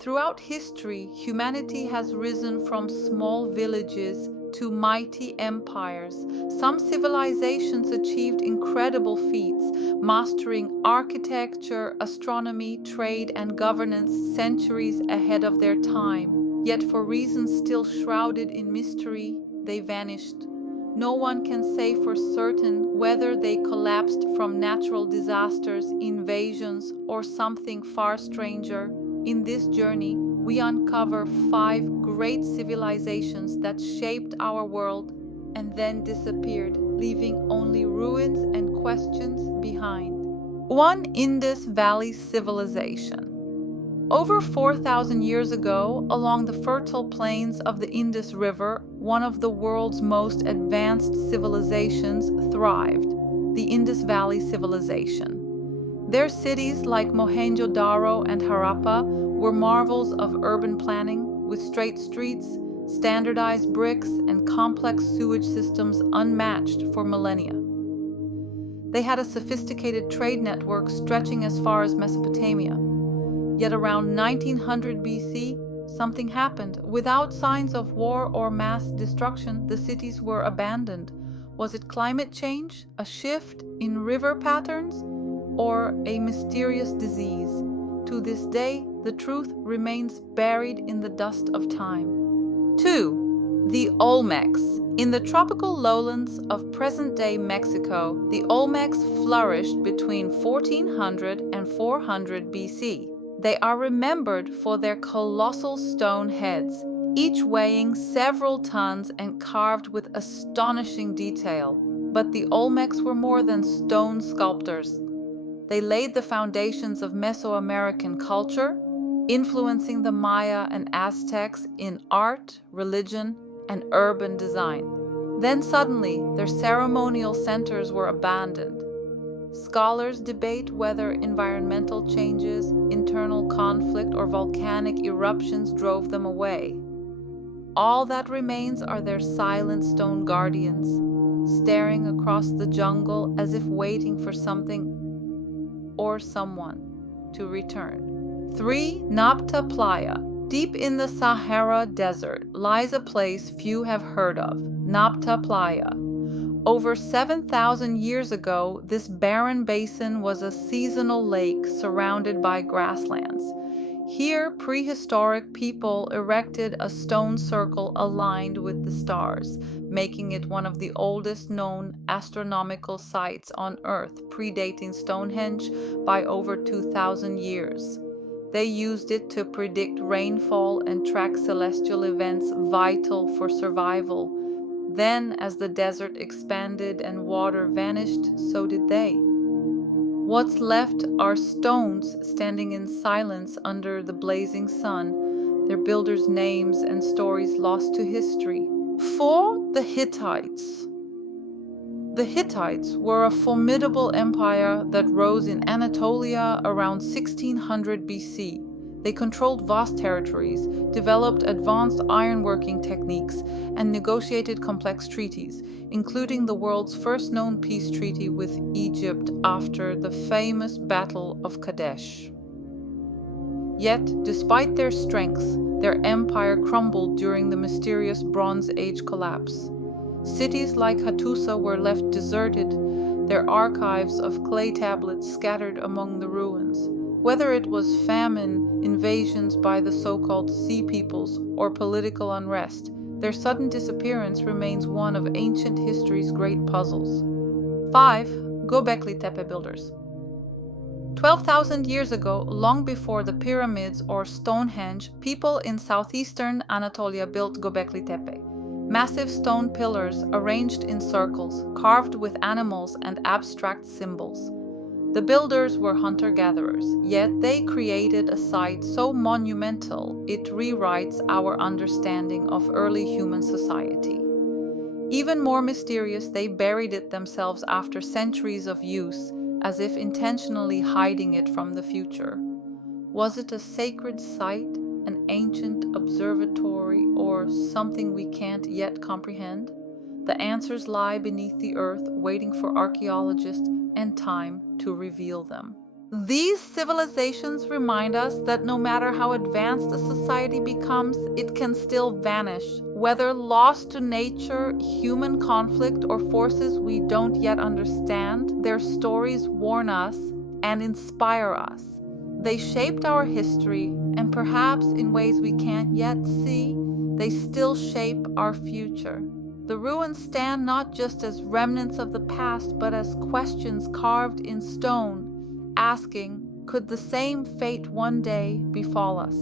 Throughout history, humanity has risen from small villages to mighty empires. Some civilizations achieved incredible feats, mastering architecture, astronomy, trade, and governance centuries ahead of their time. Yet for reasons still shrouded in mystery, they vanished. No one can say for certain whether they collapsed from natural disasters, invasions, or something far stranger. In this journey, we uncover 5 great civilizations that shaped our world and then disappeared, leaving only ruins and questions behind. 1. Indus Valley Civilization. Over 4,000 years ago, along the fertile plains of the Indus River, one of the world's most advanced civilizations thrived, the Indus Valley Civilization. Their cities like Mohenjo-daro and Harappa were marvels of urban planning, with straight streets, standardized bricks, and complex sewage systems unmatched for millennia. They had a sophisticated trade network stretching as far as Mesopotamia. Yet around 1900 BC, something happened. Without signs of war or mass destruction, the cities were abandoned. Was it climate change, a shift in river patterns, or a mysterious disease? To this day, the truth remains buried in the dust of time. 2. The Olmecs. In the tropical lowlands of present-day Mexico, the Olmecs flourished between 1400 and 400 BC. They are remembered for their colossal stone heads, each weighing several tons and carved with astonishing detail. But the Olmecs were more than stone sculptors. They laid the foundations of Mesoamerican culture, influencing the Maya and Aztecs in art, religion, and urban design. Then suddenly, their ceremonial centers were abandoned. Scholars debate whether environmental changes, internal conflict, or volcanic eruptions drove them away. All that remains are their silent stone guardians, staring across the jungle as if waiting for something or someone to return. 3. NABTA Playa. Deep in the Sahara Desert lies a place few have heard of, NABTA Playa. Over 7,000 years ago, this barren basin was a seasonal lake surrounded by grasslands. Here, prehistoric people erected a stone circle aligned with the stars, making it one of the oldest known astronomical sites on Earth, predating Stonehenge by over 2,000 years. They used it to predict rainfall and track celestial events vital for survival. Then, as the desert expanded and water vanished, so did they. What's left are stones standing in silence under the blazing sun, their builders' names and stories lost to history. 4. The Hittites. The Hittites were a formidable empire that rose in Anatolia around 1600 BC. They controlled vast territories, developed advanced ironworking techniques, and negotiated complex treaties, including the world's first known peace treaty with Egypt after the famous Battle of Kadesh. Yet, despite their strength, their empire crumbled during the mysterious Bronze Age collapse. Cities like Hattusa were left deserted, their archives of clay tablets scattered among the ruins. Whether it was famine, invasions by the so-called Sea Peoples, or political unrest, their sudden disappearance remains one of ancient history's great puzzles. 5. Göbekli Tepe Builders. 12,000 years ago, long before the pyramids or Stonehenge, people in southeastern Anatolia built Göbekli Tepe. Massive stone pillars arranged in circles, carved with animals and abstract symbols. The builders were hunter-gatherers, yet they created a site so monumental it rewrites our understanding of early human society. Even more mysterious, they buried it themselves after centuries of use, as if intentionally hiding it from the future. Was it a sacred site, an ancient observatory, or something we can't yet comprehend? The answers lie beneath the earth, waiting for archaeologists and time to reveal them. These civilizations remind us that no matter how advanced a society becomes, it can still vanish, whether lost to nature, human conflict, or forces we don't yet understand. Their stories warn us and inspire us. They shaped our history, and perhaps in ways we can't yet see, they still shape our future. The ruins stand not just as remnants of the past, but as questions carved in stone, asking, could the same fate one day befall us?